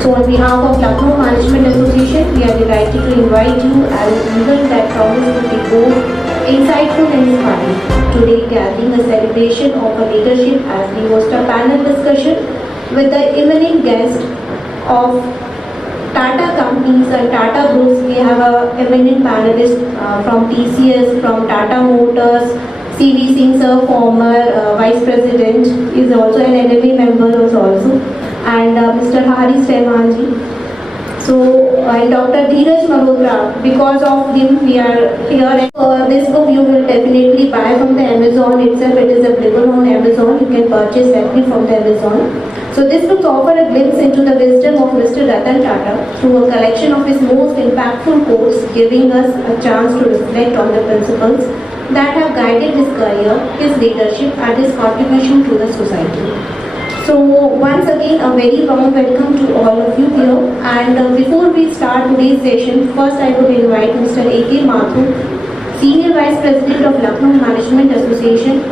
So on behalf of Lucknow Management Association, we are delighted to invite you at an event that promises to be both insightful and inspiring. Today, gathering a celebration of a leadership as we host a panel discussion with the eminent guest of Tata companies and Tata groups. We have a eminent panelist from TCS, from Tata Motors, CV Singh sir, former Vice President, is also an NME member also, and Mr. Haris Rehmanji. So, and Dr. Dheeraj Malhotra, because of him we are here. This book you will definitely buy from the Amazon itself. It is available on Amazon. You can purchase directly from the Amazon. So this book offers a glimpse into the wisdom of Mr. Ratan Tata through a collection of his most impactful quotes, giving us a chance to reflect on the principles that have guided his career, his leadership and his contribution to the society. So once again a very warm welcome to all of you here, and before we start today's session, first I would invite Mr. A.K. Mathur, Senior Vice President of Lucknow Management Association,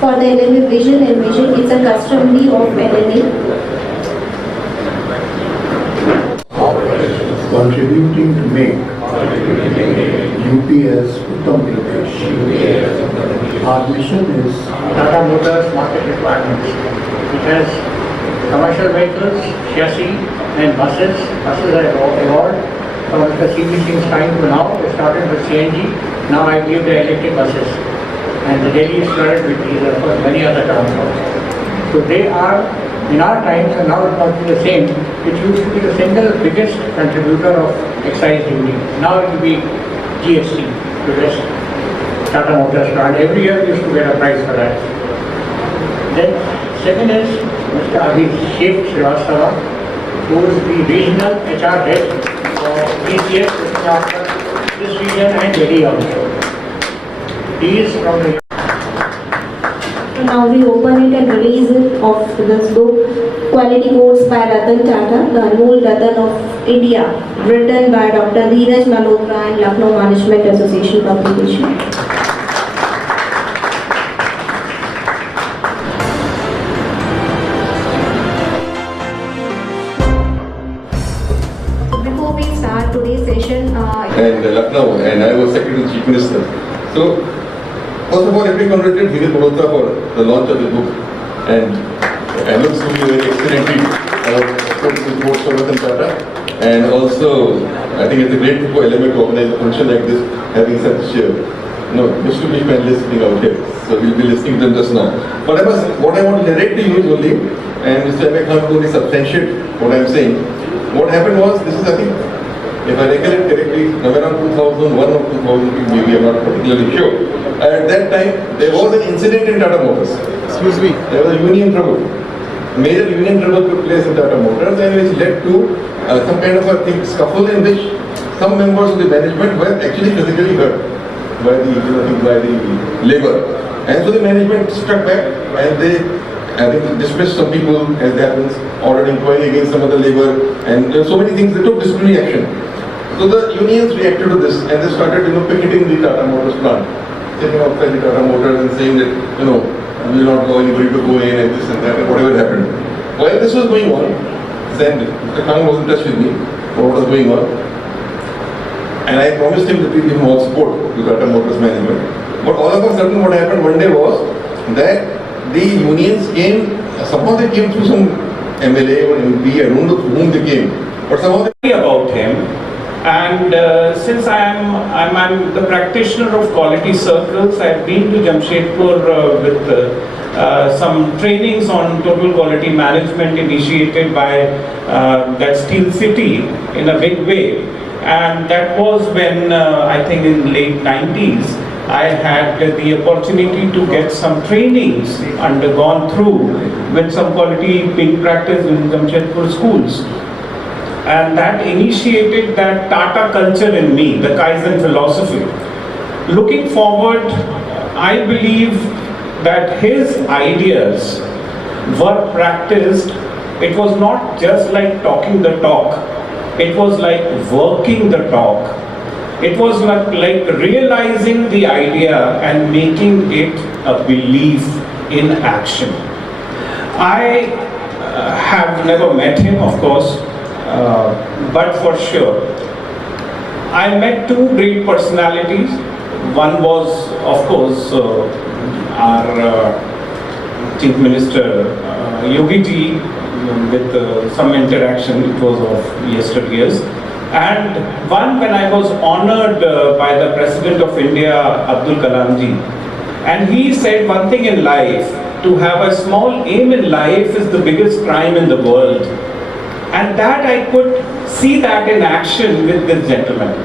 for the LMA Vision and Mission. It's a customary of LMA. Contributing to make UP as Uttam Pradesh. Our mission is Tata Motors market requirements. It has commercial vehicles, chassis and buses. Buses have evolved from the CBC's time to now. They started with CNG. Now I believe the electric buses. And the Delhi is flooded with these, of course, many other towns also. So they are, in our times, and now it must be the same, it used to be the single biggest contributor of excise duty. Now it will be GST to this Tata Motors plant. Every year we used to get a prize for that. Then second is Mr. Abhishek Srivastava, who is the regional HR head for TCS, looking after this region and Delhi also. He is from the... So now we open it and release it of this book, Quality Quotes by Ratan Tata, the Anmol Ratan of India, written by Dr. Dheeraj Malhotra and Lucknow Management Association publication. Before we start today's session, and Lucknow, and I was Secretary to the Chief Minister. So, first of all, let me congratulate Dheeraj Malhotra for the launch of the book, and looks to be very excellently quotes from Ratan Tata, and also I think it's a great thing for LMA to organize a function like this, having such distinguished panelists sitting out here. So we'll be listening to them just now. But what I want to narrate to you is only, and Mr. M.A. Khan will only substantiate what I'm saying. What happened was, this is I think, if I recollect correctly, around 2001 or 2002, maybe I'm not particularly sure. At that time, there was an incident in Tata Motors. Excuse me. There was a union trouble. Major union trouble took place in Tata Motors, and which led to some kind of a scuffle in which some members of the management were actually physically hurt by the labor. And so the management struck back, and they dismissed some people, as happens, ordered inquiry against some of the labor, and so many things. They took disciplinary action. So the unions reacted to this, and they started, picketing the Tata Motors plant, sitting outside the Tata Motors and saying that, we will not allow anybody to go in and this and that, and whatever happened. While this was going on, then Mr. Khan was in touch with me for what was going on, and I promised him that we give him all support to Tata Motors management. But all of a sudden, what happened one day was that the unions came. Somehow they came through some MLA or MP. I don't know through whom they came, but somehow they about him. And since I'm the practitioner of quality circles, I've been to Jamshedpur with some trainings on total quality management initiated by that Steel City in a big way. And that was when I think in late 90s, I had the opportunity to get some trainings undergone through with some quality being practiced in Jamshedpur schools. And that initiated that Tata culture in me, the Kaizen philosophy. Looking forward, I believe that his ideas were practiced. It was not just like talking the talk, it was like working the talk. It was like realizing the idea and making it a belief in action. I have never met him, of course, but for sure. I met two great personalities. One was, of course, our Chief Minister Yogi ji, with some interaction. It was of yesteryears. And one when I was honored by the President of India, Abdul Kalam ji. And he said one thing in life: to have a small aim in life is the biggest crime in the world. And that I could see that in action with this gentleman.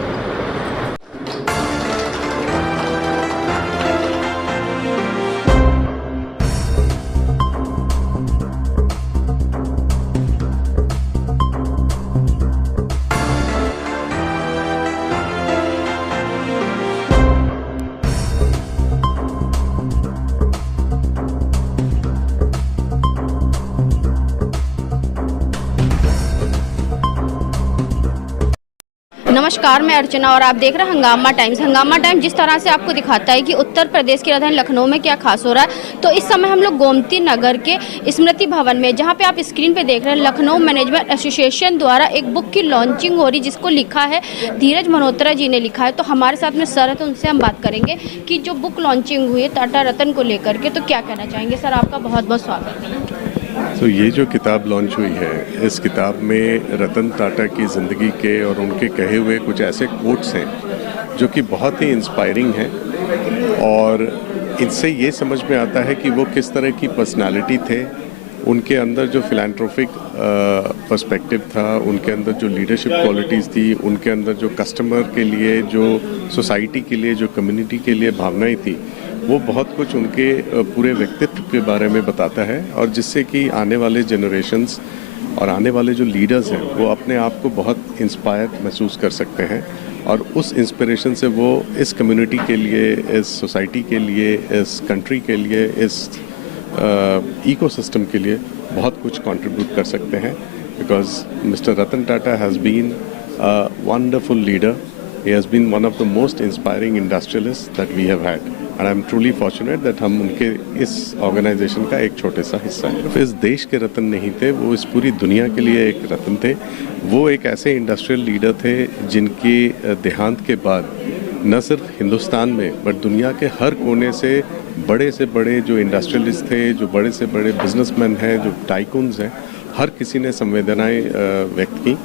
नमस्कार, मैं अर्चना और आप देख रहे हैं हंगामा times. हंगामा times जिस तरह से आपको दिखाता है कि उत्तर प्रदेश की राजधानी लखनऊ में क्या खास हो रहा है, तो इस समय हम लोग गोमती नगर के स्मृति भवन में, जहां पे आप स्क्रीन पे देख रहे हैं, लखनऊ मैनेजमेंट एसोसिएशन द्वारा एक बुक की लॉन्चिंग हो रही, जिसको लिखा है धीरज मल्होत्रा जी ने लिखा है। तो हमारे साथ में सर है, तो उनसे हम बात करेंगे कि जो बुक लॉन्चिंग हुई है टाटा रतन को लेकर के, तो क्या कहना चाहेंगे। सर, आपका बहुत बहुत स्वागत है। तो ये जो किताब लॉन्च हुई है, इस किताब में रतन टाटा की ज़िंदगी के और उनके कहे हुए कुछ ऐसे कोट्स हैं जो कि बहुत ही इंस्पायरिंग हैं, और इनसे ये समझ में आता है कि वो किस तरह की पर्सनालिटी थे। उनके अंदर जो फिलैंथ्रोपिक पर्सपेक्टिव था, उनके अंदर जो लीडरशिप क्वालिटीज़ थी, उनके अंदर जो कस्टमर के लिए, जो सोसाइटी के लिए, जो कम्युनिटी के लिए भावनाएं थी, वो बहुत कुछ उनके पूरे व्यक्तित्व के बारे में बताता है, और जिससे कि आने वाले जनरेशन्स और आने वाले जो लीडर्स हैं वो अपने आप को बहुत इंस्पायर महसूस कर सकते हैं, और उस इंस्पिरेशन से वो इस कम्युनिटी के लिए, इस सोसाइटी के लिए, इस कंट्री के लिए, इस इकोसिस्टम के लिए बहुत कुछ कंट्रीब्यूट कर सकते हैं। Because mister Ratan Tata has been a wonderful leader. He has been one of the most inspiring industrialists that we have had, and I'm truly fortunate that हम उनके इस ऑर्गेनाइजेशन का एक छोटे सा हिस्सा हैं। इस देश के रत्न नहीं थे, वो इस पूरी दुनिया के लिए एक रत्न थे। वो एक ऐसे इंडस्ट्रियल लीडर थे जिनके देहांत के बाद न सिर्फ हिंदुस्तान में बट दुनिया के हर कोने से बड़े जो इंडस्ट्रियलिस्ट थे, जो बड़े से बड़े बिजनेसमैन हैं, जो टाइकून्स हैं, हर किसी ने संवेदनाएं व्यक्त की,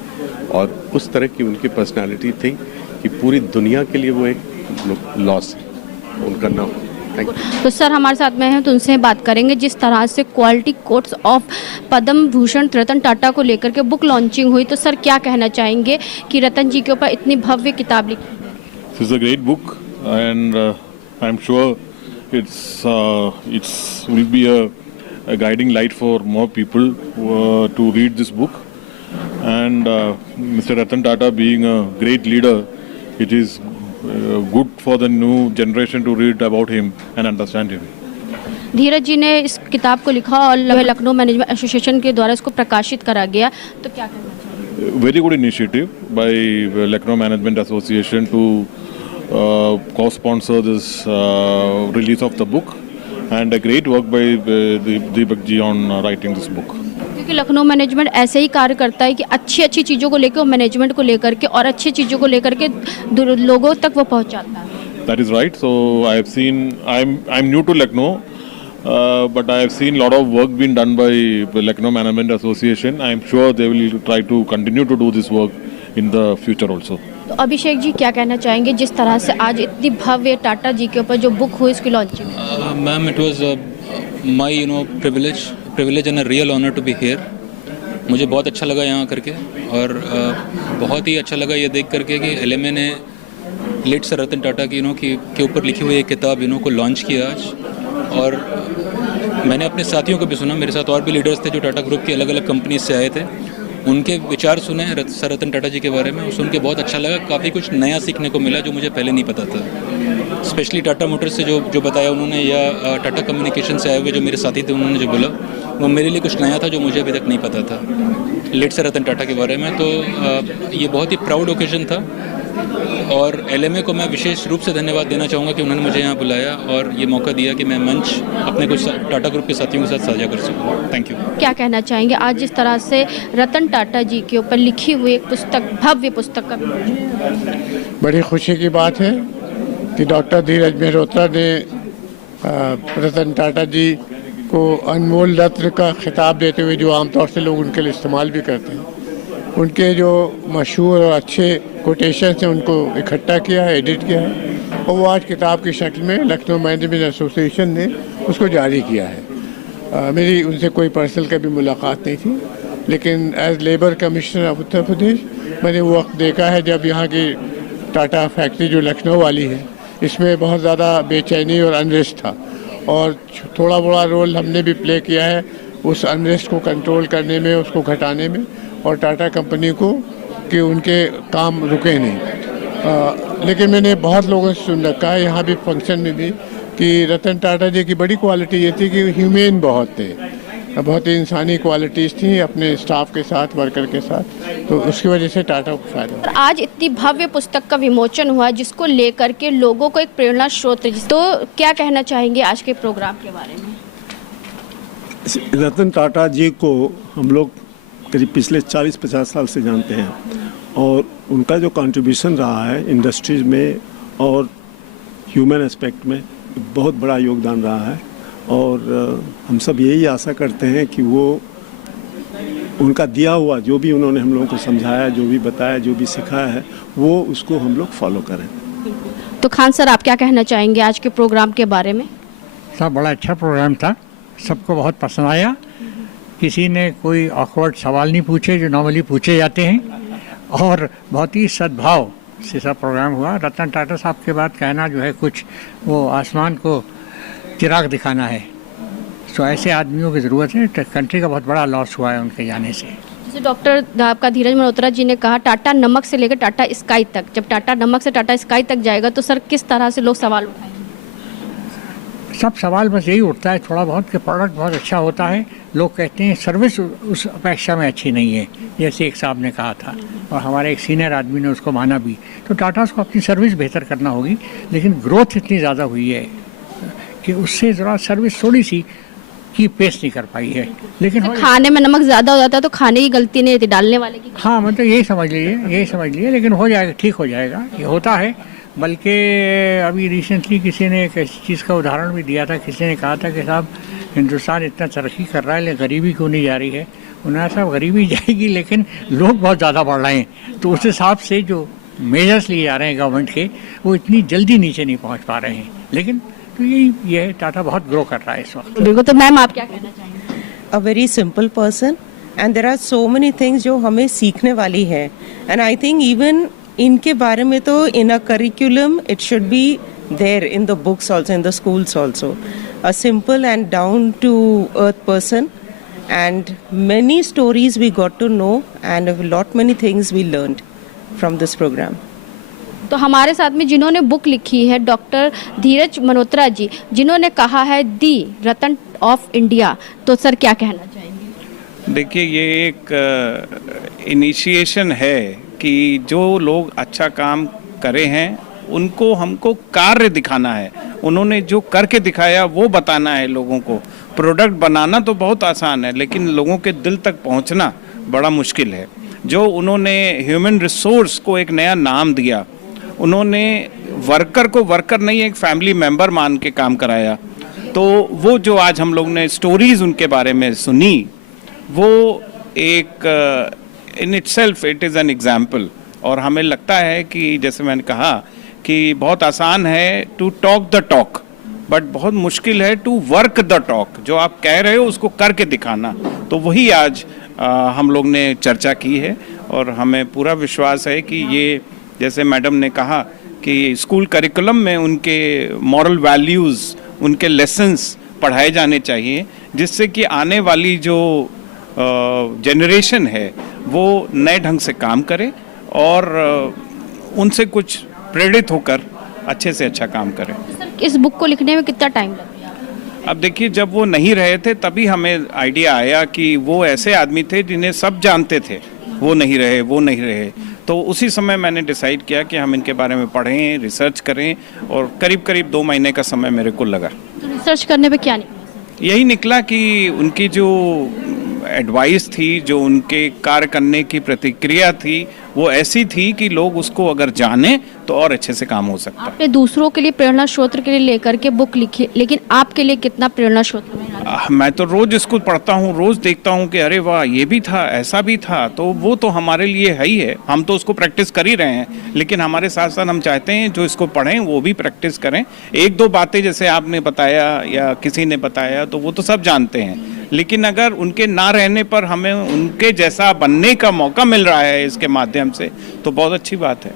और उस तरह की उनकी पर्सनालिटी थी कि पूरी दुनिया के लिए वो एक लॉस है उनका नाम। तो सर हमारे साथ में हैं, तो उनसे बात करेंगे। जिस तरह से quality quotes of Padma Bhushan Ratan Tata को लेकर के बुक लॉन्चिंग हुई, तो सर क्या कहना चाहेंगे कि रतन जी के ऊपर इतनी भव्य किताब लिखी? It's a great book, and I'm sure it's will be a guiding light for more people to read this book. And Mr. Ratan Tata being a great leader, it is good for the new generation to read about him and understand him. धीरज जी ने इस किताब को लिखा और Lucknow management association के द्वारा इसको प्रकाशित करा गया, तो क्या कहना चाहिए? Very good initiative by Lucknow Management Association to co-sponsor this release of the book, and a great work by Deepak ji on writing this book. क्योंकि लखनऊ मैनेजमेंट ऐसे ही कार्य करता है कि अच्छी चीज़ों को लेकर, मैनेजमेंट को लेकर के और अच्छी चीज़ों को लेकर के लोगों तक वो पहुंचाता है। That is right. So I have seen. I'm new to Lucknow, but I have seen a lot of work being done by the Lucknow Management Association. I am sure they will try to continue to do this work in the future also. तो अभिषेक जी क्या कहना चाहेंगे, जिस तरह से आज इतनी भव्य टाटा जी के ऊपर जो बुक हुई इसकी launching? Ma'am, it was my privilege and a real honor to be here. मुझे बहुत अच्छा लगा यहाँ करके, और बहुत ही अच्छा लगा ये देख करके कि LMA ने लेट सर रतन टाटा की के ऊपर लिखी हुई एक किताब को लॉन्च किया आज। और मैंने अपने साथियों को भी सुना, मेरे साथ और भी लीडर्स थे जो टाटा ग्रुप की अलग अलग कंपनी से आए थे, उनके विचार सुने सर रतन टाटा जी के बारे में, सुन के बहुत अच्छा लगा। काफ़ी कुछ नया सीखने को मिला जो मुझे पहले नहीं पता था। स्पेशली टाटा मोटर्स से जो बताया उन्होंने, या टाटा कम्युनिकेशन से आए हुए जो मेरे साथी थे उन्होंने जो बोला, वो मेरे लिए कुछ नया था जो मुझे अभी तक नहीं पता था लेट सर रतन टाटा के बारे में। तो ये बहुत ही प्राउड ओकेजन था और LMA को मैं विशेष रूप से धन्यवाद देना चाहूँगा कि उन्होंने मुझे यहाँ बुलाया और ये मौका दिया कि मैं मंच अपने कुछ टाटा ग्रुप के साथियों के साथ साझा कर सकूँ। Thank you. क्या कहना चाहेंगे आज जिस तरह से रतन टाटा जी के ऊपर लिखी हुई एक पुस्तक, भव्य पुस्तक का विमोचन? बड़ी खुशी की बात है कि डॉक्टर धीरज मेहरोत्रा ने रतन टाटा जी को अनमोल रत्न का खिताब देते हुए, जो आमतौर से लोग उनके लिए इस्तेमाल भी करते हैं, उनके जो मशहूर और अच्छे कोटेशन हैं उनको इकट्ठा किया है, एडिट किया है और वो आज किताब की शक्ल में लखनऊ मैनेजमेंट एसोसिएशन ने उसको जारी किया है। मेरी उनसे कोई पर्सनल कभी मुलाकात नहीं थी, लेकिन as labour commissioner of Uttar Pradesh मैंने वो वक्त देखा है जब यहाँ की टाटा फैक्ट्री जो लखनऊ वाली है, इसमें बहुत ज़्यादा बेचैनी और अनरेस्ट था और थोड़ा बड़ा रोल हमने भी प्ले किया है उस अनरेस्ट को कंट्रोल करने में, उसको घटाने में, और टाटा कंपनी को कि उनके काम रुके नहीं। लेकिन मैंने बहुत लोगों से सुन रखा है यहाँ भी फंक्शन में भी कि रतन टाटा जी की बड़ी क्वालिटी ये थी कि ह्यूमेन बहुत थे, बहुत ही इंसानी क्वालिटीज़ थी अपने स्टाफ के साथ, वर्कर के साथ, तो उसकी वजह से टाटा को फायदा हुआ। आज इतनी भव्य पुस्तक का विमोचन हुआ जिसको लेकर के लोगों को एक प्रेरणा स्रोत, तो क्या कहना चाहेंगे आज के प्रोग्राम के बारे में? रतन टाटा जी को हम लोग करीब पिछले 40-50 साल से जानते हैं और उनका जो कंट्रीब्यूशन रहा है इंडस्ट्रीज में और ह्यूमन एस्पेक्ट में बहुत बड़ा योगदान रहा है और हम सब यही आशा करते हैं कि वो उनका दिया हुआ जो भी उन्होंने हम लोगों को समझाया, जो भी बताया, जो भी सिखाया है, वो उसको हम लोग फॉलो करें। तो खान सर, आप क्या कहना चाहेंगे आज के प्रोग्राम के बारे में? सब बड़ा अच्छा प्रोग्राम था, सबको बहुत पसंद आया। किसी ने कोई ऑकवर्ड सवाल नहीं पूछे जो नॉर्मली पूछे जाते हैं और बहुत ही सद्भाव से सब प्रोग्राम हुआ। रतन टाटा साहब के बाद कहना जो है कुछ वो आसमान को चिराग दिखाना है, तो ऐसे आदमियों की ज़रूरत है। कंट्री का बहुत बड़ा लॉस हुआ है उनके जाने से। जैसे डॉक्टर आपका धीरज मल्होत्रा जी ने कहा टाटा नमक से लेकर टाटा स्काई तक, जब टाटा नमक से टाटा स्काई तक जाएगा तो सर किस तरह से लोग सवाल उठाएंगे? सब सवाल बस यही उठता है थोड़ा बहुत कि प्रोडक्ट बहुत अच्छा होता है, लोग कहते हैं सर्विस उस अपेक्षा में अच्छी नहीं है, जैसे एक साहब ने कहा था और हमारे एक सीनियर आदमी ने उसको माना भी। तो टाटा को अपनी सर्विस बेहतर करना होगी, लेकिन ग्रोथ इतनी ज़्यादा हुई है कि उससे ज़रा सर्विस थोड़ी सी की पेश नहीं कर पाई है। लेकिन खाने में नमक ज़्यादा हो जाता है तो खाने की गलती नहीं रहती, डालने वाले की। हाँ, मतलब यही समझ लीजिए, लेकिन हो जाएगा, ठीक हो जाएगा, ये होता है। बल्कि अभी रिसेंटली किसी ने एक ऐसी चीज़ का उदाहरण भी दिया था, किसी ने कहा था कि साहब हिंदुस्तान इतना तरक्की कर रहा है लेकिन गरीबी क्यों नहीं जा रही है? उन्होंने साहब गरीबी जाएगी लेकिन लोग बहुत ज़्यादा बढ़ रहे हैं, तो उस हिसाब से जो मेजर्स लिए जा रहे हैं गवर्नमेंट के वो इतनी जल्दी नीचे नहीं पहुँच पा रहे हैं। लेकिन तो यही ये टाटा बहुत ग्रो कर रहा है इस वक्त। बिल्कुल। तो मैम आप क्या कहना चाहेंगे? A very simple person and there are so many things जो हमें सीखने वाली है एंड आई थिंक इवन इनके बारे में तो in a curriculum it should be there in the books also, in the schools also. A simple and down to earth person and many stories we got to know and a lot many things we learned from this program. तो हमारे साथ में जिन्होंने book लिखी है doctor धीरज मल्होत्रा जी, जिन्होंने कहा है दी रतन ऑफ इंडिया, तो सर क्या कहना चाहेंगे? देखिए, ये एक इनिशिएशन है कि जो लोग अच्छा काम करे हैं उनको हमको कार्य दिखाना है, उन्होंने जो करके दिखाया वो बताना है लोगों को। प्रोडक्ट बनाना तो बहुत आसान है लेकिन लोगों के दिल तक पहुंचना बड़ा मुश्किल है। जो उन्होंने ह्यूमन रिसोर्स को एक नया नाम दिया, उन्होंने वर्कर को वर्कर नहीं एक फैमिली मेंबर मान के काम कराया, तो वो जो आज हम लोग ने स्टोरीज उनके बारे में सुनी वो एक in itself it is an example. और हमें लगता है कि जैसे मैंने कहा कि बहुत आसान है to talk the talk but बहुत मुश्किल है टू वर्क द टॉक। जो आप कह रहे हो उसको करके दिखाना, तो वही आज हम लोग ने चर्चा की है और हमें पूरा विश्वास है कि ये जैसे मैडम ने कहा कि स्कूल करिकुलम में उनके मॉरल वैल्यूज़, उनके लेसन्स पढ़ाए जाने चाहिए, जिससे कि आने वाली जो जनरेशन है वो नए ढंग से काम करे और उनसे कुछ प्रेरित होकर अच्छे से अच्छा काम करें। इस बुक को लिखने में कितना टाइम लगा? अब देखिए, जब वो नहीं रहे थे तभी हमें आइडिया आया कि वो ऐसे आदमी थे जिन्हें सब जानते थे, वो नहीं रहे। तो उसी समय मैंने डिसाइड किया कि हम इनके बारे में पढ़ें, रिसर्च करें, और करीब करीब 2 महीने का समय मेरे को लगा। तो रिसर्च करने पे क्या निकला? यही निकला कि उनकी जो एडवाइस थी, जो उनके कार्य करने की प्रतिक्रिया थी, वो ऐसी थी कि लोग उसको अगर जाने तो और अच्छे से काम हो सकता है। आपने दूसरों के लिए प्रेरणा स्रोत के लिए लेकर के बुक लिखी, लेकिन आपके लिए कितना प्रेरणा स्रोत है? मैं तो रोज इसको पढ़ता हूँ, रोज देखता हूँ कि अरे वाह, ये भी था, ऐसा भी था, तो वो तो हमारे लिए है ही है। हम तो उसको प्रैक्टिस कर ही रहे हैं, लेकिन हमारे साथ साथ हम चाहते हैं जो इसको पढ़ें वो भी प्रैक्टिस करें। 1-2 बातें जैसे आपने बताया या किसी ने बताया तो वो तो सब जानते हैं, लेकिन अगर उनके ना रहने पर हमें उनके जैसा बनने का मौका मिल रहा है इसके माध्यम से, तो बहुत अच्छी बात है।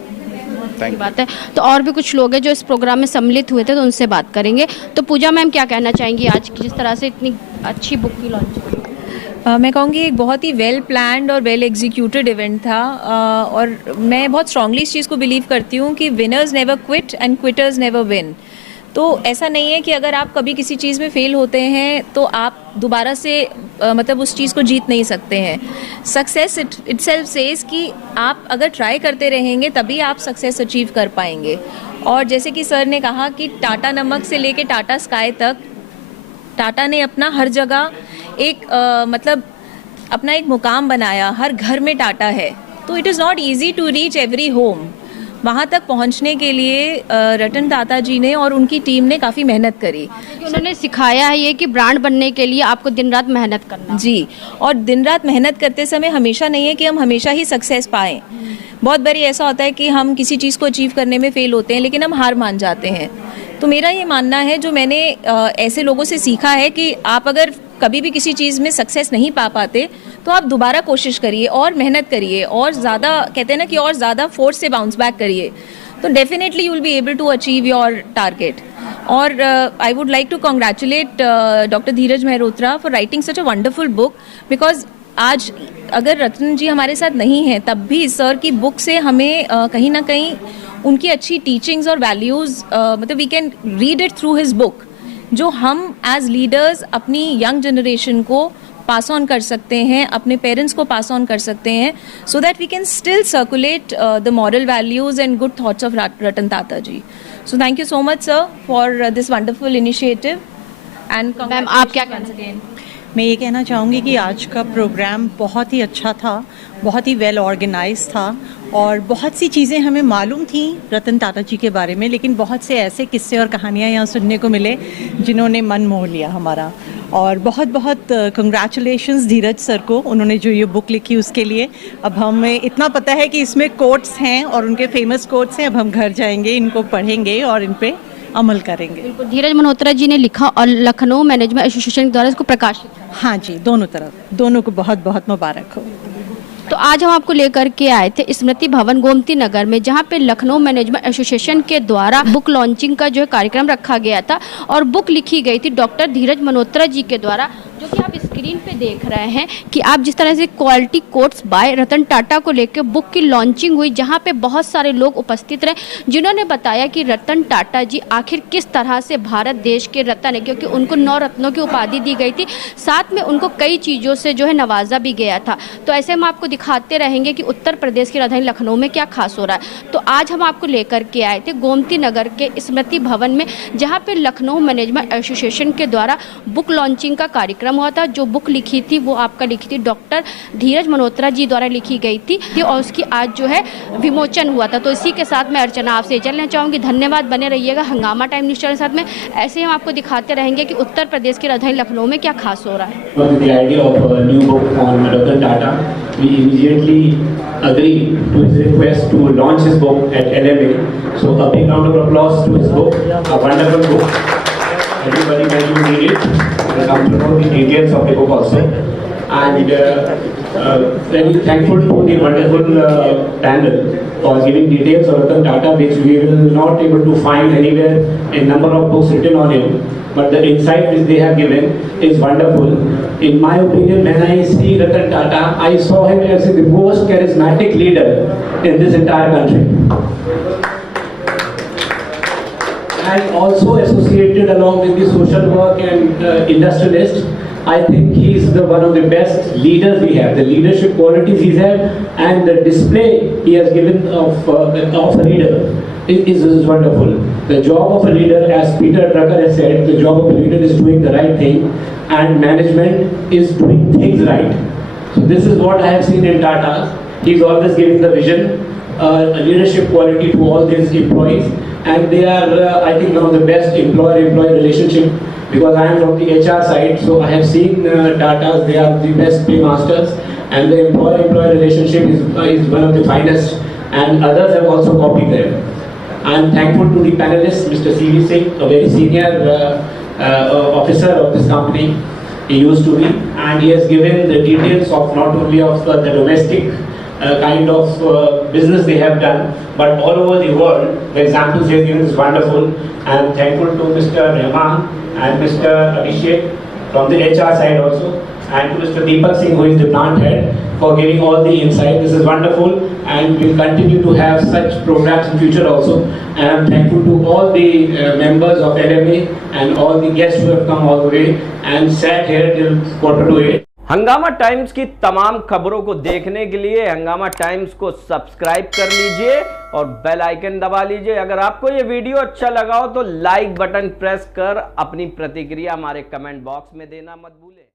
थैंक बात है। तो और भी कुछ लोग हैं जो इस प्रोग्राम में सम्मिलित हुए थे, तो उनसे बात करेंगे। तो पूजा मैम, क्या कहना चाहेंगी आज की जिस तरह से इतनी अच्छी बुक की लॉन्च हुई? मैं कहूँगी एक बहुत ही वेल प्लान्ड और वेल एग्जीक्यूटेड इवेंट था, और मैं बहुत स्ट्रांगली इस चीज़ को बिलीव करती हूँ कि winners never quit and quitters never win. तो ऐसा नहीं है कि अगर आप कभी किसी चीज़ में फेल होते हैं तो आप दोबारा से मतलब उस चीज़ को जीत नहीं सकते हैं। सक्सेस इटसेल्फ सेज कि आप अगर ट्राई करते रहेंगे तभी आप सक्सेस अचीव कर पाएंगे। और जैसे कि सर ने कहा कि टाटा नमक से लेके टाटा स्काई तक टाटा ने अपना हर जगह एक मतलब अपना एक मुकाम बनाया, हर घर में टाटा है। तो it is not easy to reach every home. वहाँ तक पहुँचने के लिए रतन टाटा जी ने और उनकी टीम ने काफ़ी मेहनत करी। उन्होंने सिखाया है ये कि ब्रांड बनने के लिए आपको दिन रात मेहनत करना। जी, और दिन रात मेहनत करते समय हमेशा नहीं है कि हम हमेशा ही सक्सेस पाएँ। बहुत बारी ऐसा होता है कि हम किसी चीज़ को अचीव करने में फ़ेल होते हैं, लेकिन हम हार मान जाते हैं। तो मेरा ये मानना है, जो मैंने ऐसे लोगों से सीखा है, कि आप अगर कभी भी किसी चीज़ में सक्सेस नहीं पा पाते तो आप दोबारा कोशिश करिए और मेहनत करिए, और ज़्यादा कहते हैं ना कि और ज़्यादा फोर्स से बाउंस बैक करिए, तो definitely you will be able to achieve your target. और I would like to congratulate doctor Dheeraj Mehrotra for writing such a wonderful book, because आज अगर रतन जी हमारे साथ नहीं हैं तब भी सर की बुक से हमें कहीं ना कहीं उनकी अच्छी टीचिंग्स और वैल्यूज़ मतलब we can read it through his book, जो हम एज लीडर्स अपनी यंग जनरेशन को पास ऑन कर सकते हैं, अपने पेरेंट्स को पास ऑन कर सकते हैं, so that we can still circulate the moral values and good thoughts of Ratan Tata ji. So thank you so much sir for this wonderful initiative. And ma'am, आप क्या कहना चाहेंगे? मैं ये कहना चाहूँगी कि आज का प्रोग्राम बहुत ही अच्छा था, बहुत ही वेल ऑर्गेनाइज था, और बहुत सी चीज़ें हमें मालूम थी रतन टाटा जी के बारे में, लेकिन बहुत से ऐसे किस्से और कहानियाँ यहाँ सुनने को मिले जिन्होंने मन मोह लिया हमारा। और बहुत बहुत कंग्रेचुलेशंस धीरज सर को, उन्होंने जो ये बुक लिखी उसके लिए। अब हमें इतना पता है कि इसमें कोट्स हैं और उनके फेमस कोट्स हैं। अब हम घर जाएंगे, इनको पढ़ेंगे और इन पे अमल करेंगे। बिल्कुल, धीरज मल्होत्रा जी ने लिखा और लखनऊ मैनेजमेंट एसोसिएशन के द्वारा इसको प्रकाशित। हाँ जी, दोनों तरफ, दोनों को बहुत बहुत मुबारक हो। तो आज हम आपको लेकर के आए थे स्मृति भवन गोमती नगर में, जहां पे लखनऊ मैनेजमेंट एसोसिएशन के द्वारा बुक लॉन्चिंग का जो है कार्यक्रम रखा गया था, और बुक लिखी गई थी डॉक्टर धीरज मल्होत्रा जी के द्वारा, जो कि आप स्क्रीन पे देख रहे हैं कि आप जिस तरह से quality quotes bye Ratan Tata को लेकर बुक की लॉन्चिंग हुई, जहां पे बहुत सारे लोग उपस्थित रहे, जिन्होंने बताया कि रतन टाटा जी आखिर किस तरह से भारत देश के रत्न है, क्योंकि उनको 9 रत्नों की उपाधि दी गई थी, साथ में उनको कई चीज़ों से जो है नवाजा भी गया था। तो ऐसे हम आपको दिखाते रहेंगे कि उत्तर प्रदेश की राजधानी लखनऊ में क्या खास हो रहा है। तो आज हम आपको लेकर के आए थे गोमती नगर के स्मृति भवन में, जहाँ पे लखनऊ मैनेजमेंट एसोसिएशन के द्वारा बुक लॉन्चिंग का कार्यक्रम हुआ था। जो बुक लिखी थी वो आपका लिखी थी डॉक्टर धीरज मल्होत्रा जी द्वारा लिखी गई थी, और उसकी आज जो है विमोचन हुआ था। तो इसी के साथ मैं अर्चना आपसे चलना चाहूँगी। धन्यवाद, बने रहिएगा हंगामा टाइम न्यूज़ चैनल के साथ में। ऐसे ही हम आपको दिखाते रहेंगे कि उत्तर प्रदेश की राजधानी लखनऊ में क्या खास हो रहा है। The idea of a new book on Ratan Tata, we immediately agreed to his request to launch his book at LMA. So a big round of applause to his book, a wonderful book. Everybody, when you read it, will come to know the details of the book also. And very thankful to the wonderful panel for giving details of Ratan Tata, which we will not able to find anywhere in number of books written on him. But the insight which they have given is wonderful. In my opinion, when I see Ratan Tata, I saw him as the most charismatic leader in this entire country. And also associated along with the social work and industrialist, I think he is one of the best leaders we have. The leadership qualities he has and the display he has given of a leader is wonderful. The job of a leader, as Peter Drucker has said, the job of a leader is doing the right thing, and management is doing things right. So this is what I have seen in Tata. He's always giving the vision, a leadership quality to all these employees, and they are, I think, one of the best employer-employee relationship, because I am from the HR side, so I have seen Tata's, they are the best paymasters, and the employer-employee relationship is one of the finest, and others have also copied them. I am thankful to the panelists, Mr. C.V. Singh, a very senior officer of this company. He used to be, and he has given the details of not only of the domestic kind of business they have done, but all over the world. The examples he has given is wonderful. I am thankful to Mr. Rahman and Mr. Abhishek from the HR side also, and to Mr. Deepak Singh, who is the plant head, for giving all the insight. This is wonderful, and we'll continue to have such programs in future also. And I'm thankful to all the members of LMA and all the guests who have come all the way and sat here till 7:45. हंगामा times की तमाम खबरों को देखने के लिए हंगामा times को सब्सक्राइब कर लीजिए और बेल आइकन दबा लीजिए। अगर आपको ये वीडियो अच्छा लगा हो तो लाइक बटन प्रेस कर अपनी प्रतिक्रिया हमारे कमेंट बॉक्स में देना मत भूलें।